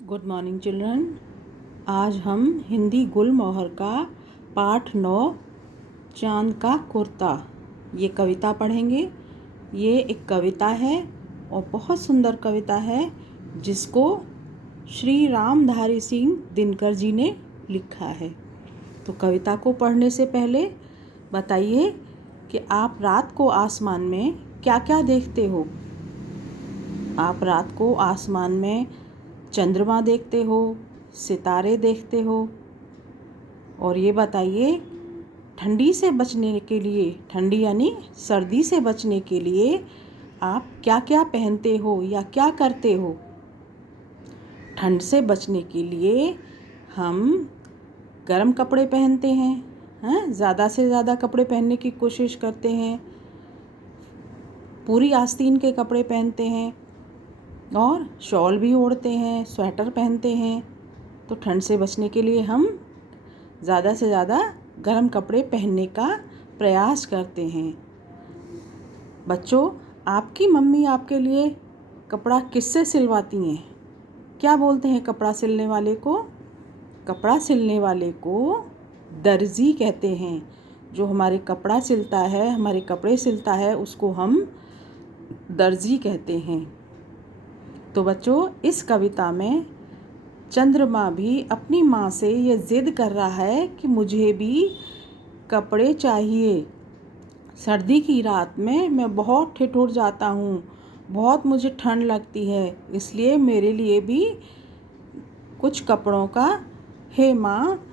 Good morning children. आज हम हिंदी गुलमोहर का पाठ 9 चांद का कुर्ता ये कविता पढ़ेंगे। ये एक कविता है और बहुत सुंदर कविता है जिसको श्री रामधारी सिंह दिनकर जी ने लिखा है। तो कविता को पढ़ने से पहले बताइए कि आप रात को आसमान में क्या क्या देखते हो। आप रात को आसमान में चंद्रमा देखते हो, सितारे देखते हो। और ये बताइए ठंडी से बचने के लिए, ठंडी यानी सर्दी से बचने के लिए आप क्या क्या पहनते हो या क्या करते हो। ठंड से बचने के लिए हम गर्म कपड़े पहनते हैं, ज़्यादा से ज़्यादा कपड़े पहनने की कोशिश करते हैं, पूरी आस्तीन के कपड़े पहनते हैं और शॉल भी ओढ़ते हैं, स्वेटर पहनते हैं। तो ठंड से बचने के लिए हम ज़्यादा से ज़्यादा गर्म कपड़े पहनने का प्रयास करते हैं। बच्चों, आपकी मम्मी आपके लिए कपड़ा किससे सिलवाती हैं? क्या बोलते हैं कपड़ा सिलने वाले को? कपड़ा सिलने वाले को दर्जी कहते हैं। जो हमारे कपड़ा सिलता है, हमारे कपड़े सिलता है, उसको हम दर्जी कहते हैं। तो बच्चों, इस कविता में चंद्रमा भी अपनी माँ से ये ज़िद कर रहा है कि मुझे भी कपड़े चाहिए। सर्दी की रात में मैं बहुत ठिठुर जाता हूँ, बहुत मुझे ठंड लगती है, इसलिए मेरे लिए भी कुछ कपड़ों का हे माँ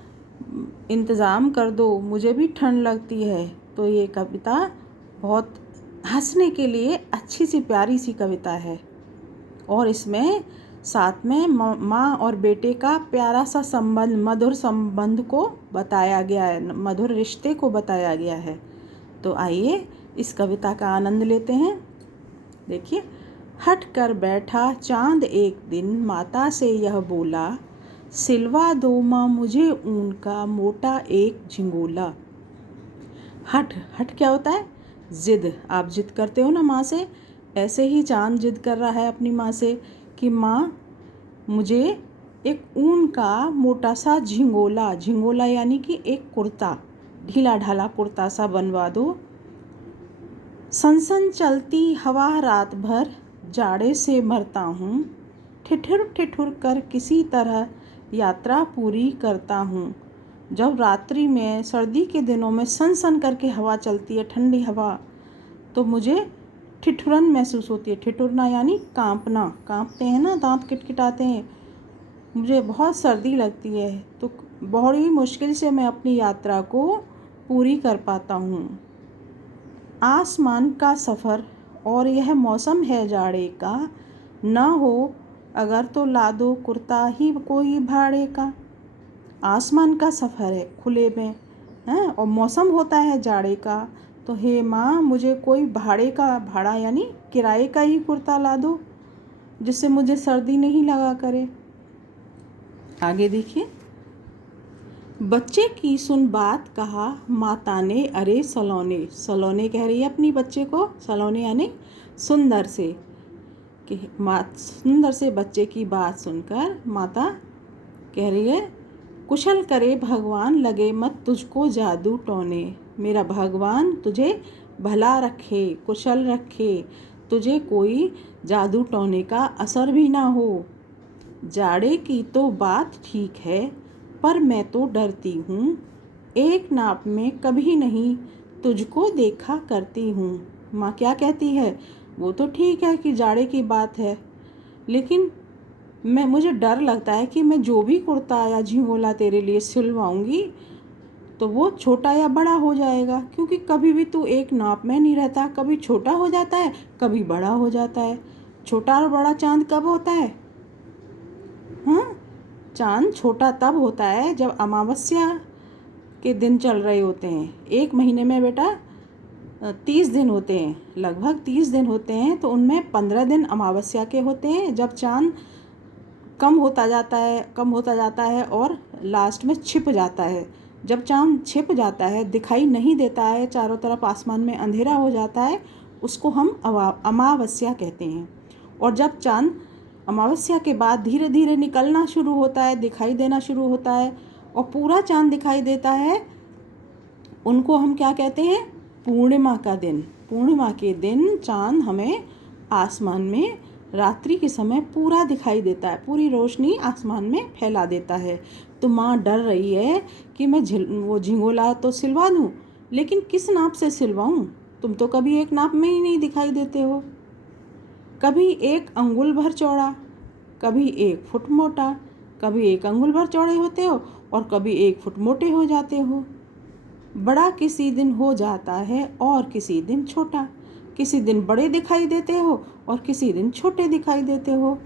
इंतज़ाम कर दो, मुझे भी ठंड लगती है। तो ये कविता बहुत हंसने के लिए अच्छी सी प्यारी सी कविता है और इसमें साथ में माँ और बेटे का प्यारा सा संबंध, मधुर संबंध को बताया गया है, मधुर रिश्ते को बताया गया है। तो आइए इस कविता का आनंद लेते हैं। देखिए, हट कर बैठा चांद एक दिन, माता से यह बोला, सिलवा दो माँ मुझे ऊन का मोटा एक झिंगोला। हट क्या होता है? जिद। आप जिद करते हो ना माँ से, ऐसे ही चांद जिद कर रहा है अपनी माँ से कि माँ मुझे एक ऊन का मोटा सा झिंगोला, झिंगोला यानी कि एक कुर्ता, ढीला ढाला कुर्ता सा बनवा दो। सनसन चलती हवा रात भर, जाड़े से मरता हूँ, ठिठुर ठिठुर कर किसी तरह यात्रा पूरी करता हूँ। जब रात्रि में, सर्दी के दिनों में सन करके हवा चलती है, ठंडी हवा, तो मुझे ठिठुरन महसूस होती है। ठिठुरना यानी कांपना, कांपते हैं ना, दांत किटकिटाते हैं। मुझे बहुत सर्दी लगती है, तो बहुत ही मुश्किल से मैं अपनी यात्रा को पूरी कर पाता हूँ। आसमान का सफ़र और यह मौसम है जाड़े का, न हो अगर तो ला दो कुर्ता ही कोई भाड़े का। आसमान का सफ़र है खुले में, और मौसम होता है जाड़े का, तो हे माँ मुझे कोई भाड़े का, भाड़ा यानी किराए का ही कुर्ता ला दो जिससे मुझे सर्दी नहीं लगा करे। आगे देखिए, बच्चे की सुन बात कहा माता ने, अरे सलोने। सलोने कह रही है अपनी बच्चे को, सलोने यानी सुंदर से, कि सुंदर से बच्चे की बात सुनकर माता कह रही है, कुशल करे भगवान लगे मत तुझको जादू टोने। मेरा भगवान तुझे भला रखे, कुशल रखे, तुझे कोई जादू टोने का असर भी ना हो। जाड़े की तो बात ठीक है, पर मैं तो डरती हूँ, एक नाप में कभी नहीं तुझको देखा करती हूँ। माँ क्या कहती है? वो तो ठीक है कि जाड़े की बात है, लेकिन मुझे डर लगता है कि मैं जो भी कुर्ता या झिंगोला तेरे लिए सिलवाऊंगी तो वो छोटा या बड़ा हो जाएगा, क्योंकि कभी भी तू एक नाप में नहीं रहता, कभी छोटा हो जाता है, कभी बड़ा हो जाता है। छोटा और बड़ा चांद कब होता है? हाँ, चांद छोटा तब होता है जब अमावस्या के दिन चल रहे होते हैं। एक महीने में बेटा 30 दिन होते हैं, लगभग 30 दिन होते हैं, तो उनमें 15 दिन अमावस्या के होते हैं, जब चांद कम होता जाता है और लास्ट में छिप जाता है। जब चांद छिप जाता है, दिखाई नहीं देता है, चारों तरफ आसमान में अंधेरा हो जाता है, उसको हम अमावस्या कहते हैं। और जब चांद अमावस्या के बाद धीरे धीरे निकलना शुरू होता है, दिखाई देना शुरू होता है और पूरा चाँद दिखाई देता है, उनको हम क्या कहते हैं? पूर्णिमा का दिन। पूर्णिमा के दिन चाँद हमें आसमान में रात्रि के समय पूरा दिखाई देता है, पूरी रोशनी आसमान में फैला देता है। तो माँ डर रही है कि मैं वो झिंगोला तो सिलवा दूँ, लेकिन किस नाप से सिलवाऊँ? तुम तो कभी एक नाप में ही नहीं दिखाई देते हो। कभी 1 अंगुल भर चौड़ा, कभी 1 फुट मोटा, कभी 1 अंगुल भर चौड़े होते हो और कभी 1 फुट मोटे हो जाते हो। बड़ा किसी दिन हो जाता है और किसी दिन छोटा, किसी दिन बड़े दिखाई देते हो और किसी दिन छोटे दिखाई देते हो।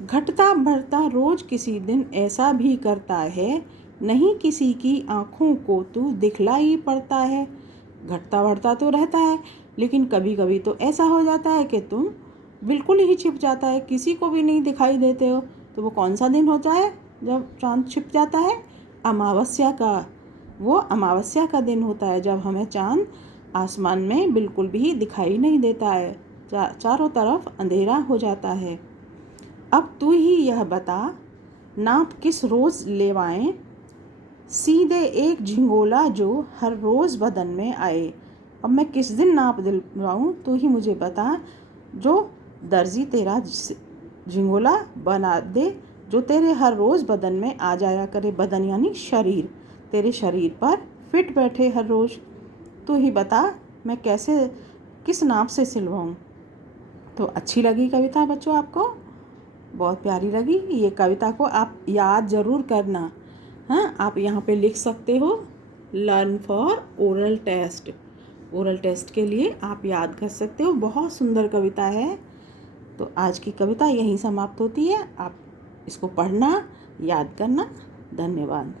घटता बढ़ता रोज किसी दिन ऐसा भी करता है, नहीं किसी की आँखों को तू दिखलाई पड़ता है। घटता बढ़ता तो रहता है, लेकिन कभी कभी तो ऐसा हो जाता है कि तुम बिल्कुल ही छिप जाता है, किसी को भी नहीं दिखाई देते हो। तो वो कौन सा दिन होता है जब चाँद छिप जाता है? अमावस्या का। वो अमावस्या का दिन होता है जब हमें चाँद आसमान में बिल्कुल भी दिखाई नहीं देता है, चारों तरफ अंधेरा हो जाता है। अब तू ही यह बता, नाप किस रोज़ लेवाएं, सीधे एक झिंगोला जो हर रोज़ बदन में आए। अब मैं किस दिन नाप दिलवाऊँ, तू ही मुझे बता, जो दर्जी तेरा झिंगोला बना दे, जो तेरे हर रोज़ बदन में आ जाया करे। बदन यानी शरीर, तेरे शरीर पर फिट बैठे हर रोज़। तू ही बता मैं कैसे, किस नाप से सिलवाऊँ। तो अच्छी लगी कविता बच्चों आपको? बहुत प्यारी लगी। ये कविता को आप याद ज़रूर करना। हाँ, आप यहाँ पे लिख सकते हो, learn for oral test. Oral test के लिए आप याद कर सकते हो। बहुत सुंदर कविता है। तो आज की कविता यहीं समाप्त होती है। आप इसको पढ़ना, याद करना। धन्यवाद।